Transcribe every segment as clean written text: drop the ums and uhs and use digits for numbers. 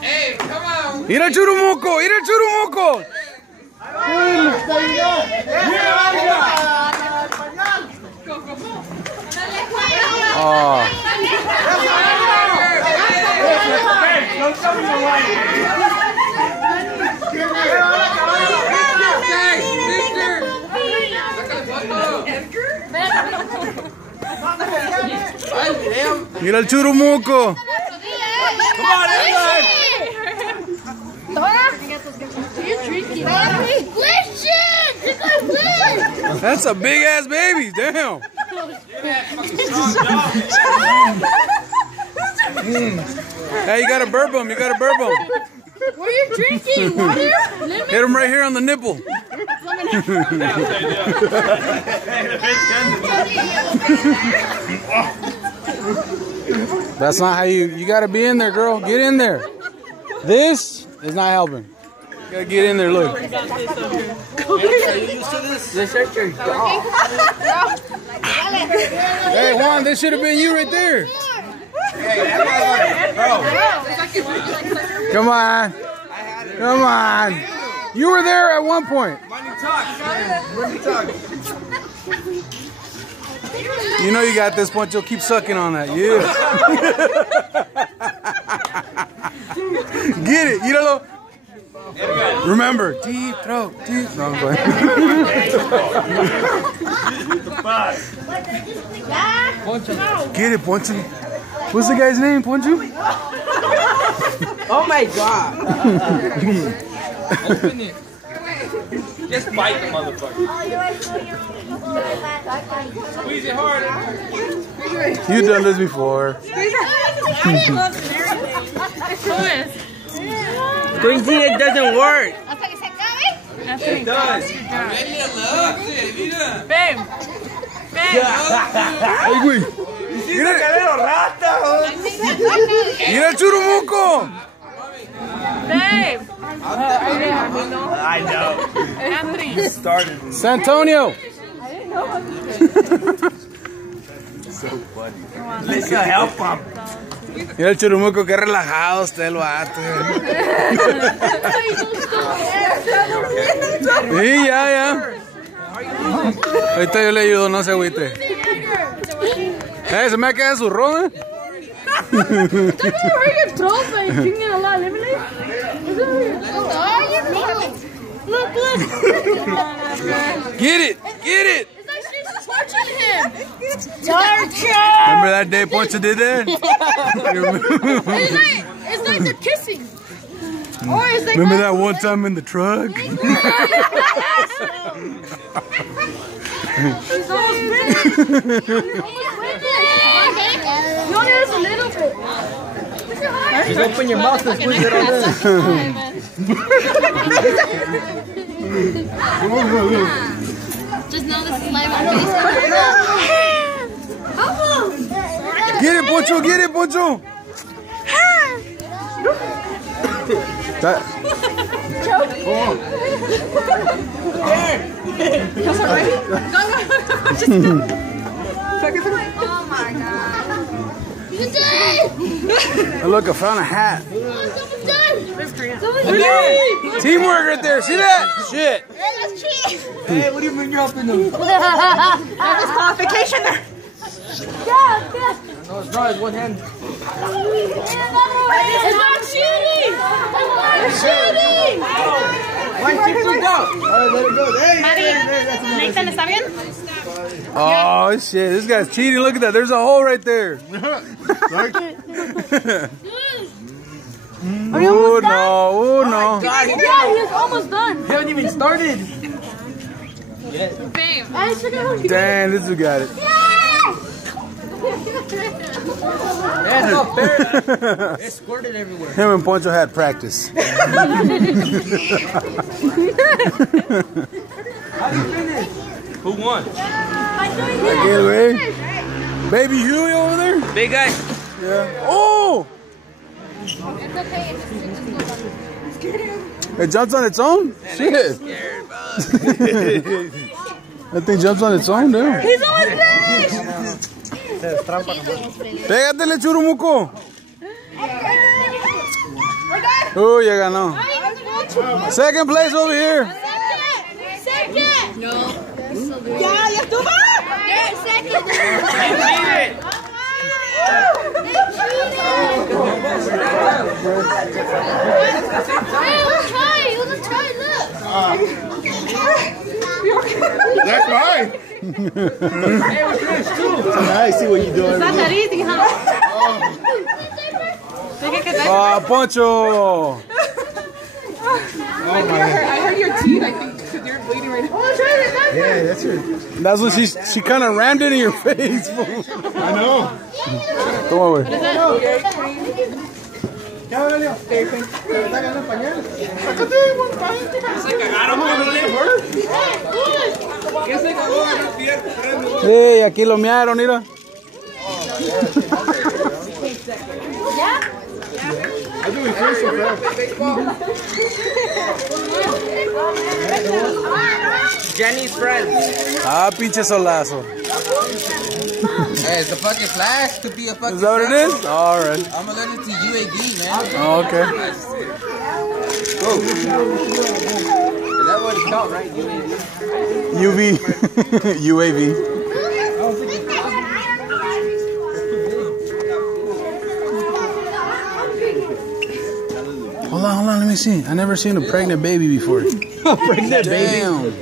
Hey, come on. Ir al churumuco, ir al churumuco. Oh. Mira el churumuco. Come on, everybody. That's a big ass baby. Damn. Hey, you gotta burp him. You gotta burp him. What are you drinking? Water? Hit him right here on the nipple. That's not how you gotta be in there, girl. Get in there. This is not helping. You gotta get in there, look. Are you used to this? Hey, Juan, this should have been you right there. Come on. Come on. You were there at one point. Money talks, man. Money talks. You know you got this point. You'll keep sucking on that. Yeah. Get it. You don't know. Remember, deep throat, deep. No, I'm playing. Get it, Poncho. What's the guy's name, Poncho? Oh my God. Open it. Just bite the motherfucker. Squeeze it harder. You've done this before. Squeezing it doesn't work. It does. Babe. Ay, güey. Mira. Mira el churumuco. Babe. I know. Anthony. Started. San Antonio. So funny. Let's go help him. Mira el churumuco, qué relajado está el vato. Sí, ya. Ahorita yo le ayudo, no se agüite. Se me ha quedado su roda. Get it! Get it! Remember that day Poncho did that? It's like they're kissing. Or it's like Remember that one time in the truck? He's almost finished. You only have a little bit. Just open your mouth and squeeze it on there. Just know this is live on Facebook. Get it, Poncho! Get it, Poncho! That. Oh my God. You did it! Oh, look, I found a hat. Someone's Teamwork right there. See that? Shit. That's cheating. Hey, what do you mean you're helping them? That's disqualification there. Yeah. No, it's not. It's one hand. It's not cheating. It's cheating. 1, 2, 3, go. All right, let it go. Hey, Nathan, ¿está bien? Oh, shit. This guy's cheating. Look at that. There's a hole right there. Oh, no. Oh, no. Yeah, he's almost done. You haven't even started. Babe. Damn, this dude got it. That's not fair. It squirted everywhere. Him and Poncho had practice. How do you finish? Who won? Okay, ready? Baby Huey over there? Big guy. Yeah. Oh! It's okay. It jumps on its own? Shit. That thing jumps on its own, dude. He's almost finished. Pégatele, churumuco. Oh, ya ganó. Second place over here. Second. No. Ya estuvo. Second. That's mine. I see what you're doing. It's not that easy, huh? Poncho. I heard your teeth, I think, because you're bleeding right now. Yeah, that's it. That's when she kind of rammed it in your face. I know. Come on, What is that? Hey, aquí lo mearon, mira. I'm doing first so fast. Jenny's friends. Ah, pinche solazo. Hey, it's a fucking flash. Could be a fucking Is that what it is? All right. I'm allergic to UAV, man. Oh, okay. Is that what it's called, right? UAV. UV. UAV. Hold on, let me see. I never seen a pregnant baby before. Pregnant Damn.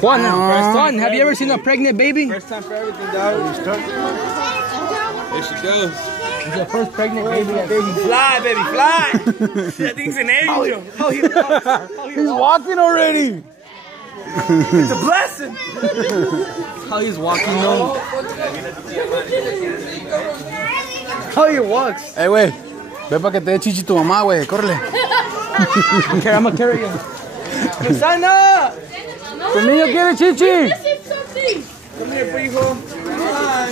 Juan, have you ever seen a pregnant baby? First time for everything, dog. There she goes. It's the first pregnant baby. Fly, baby, fly! That thing's an angel. He's walking already. It's a blessing. How he's walking though. How he walks. Hey, güey. Ve para que te dé chichi tu mamá, güey. Córrele. Okay, I'm gonna carry you. Susana! El niño quiere chichi. Come here, hijo. Come on.